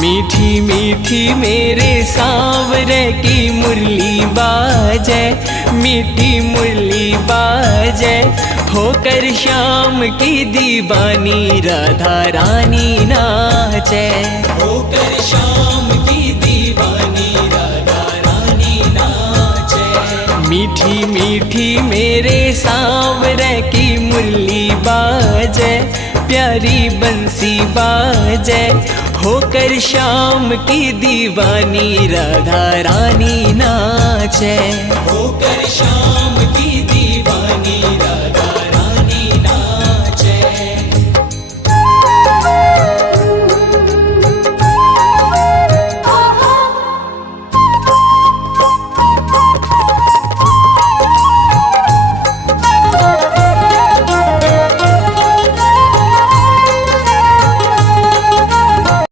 मीठी मीठी मेरे सांवरे की मुरली बाजे, मीठी मुरली बाजे, होकर श्याम की दीवानी राधा रानी नाचे, होकर श्याम की दीवानी राधा रानी नाचे। मीठी मीठी मेरे सांवरे की मुरली बाजे, प्यारी बंसी बाजे, होकर श्याम की दीवानी राधा रानी नाचे, होकर श्याम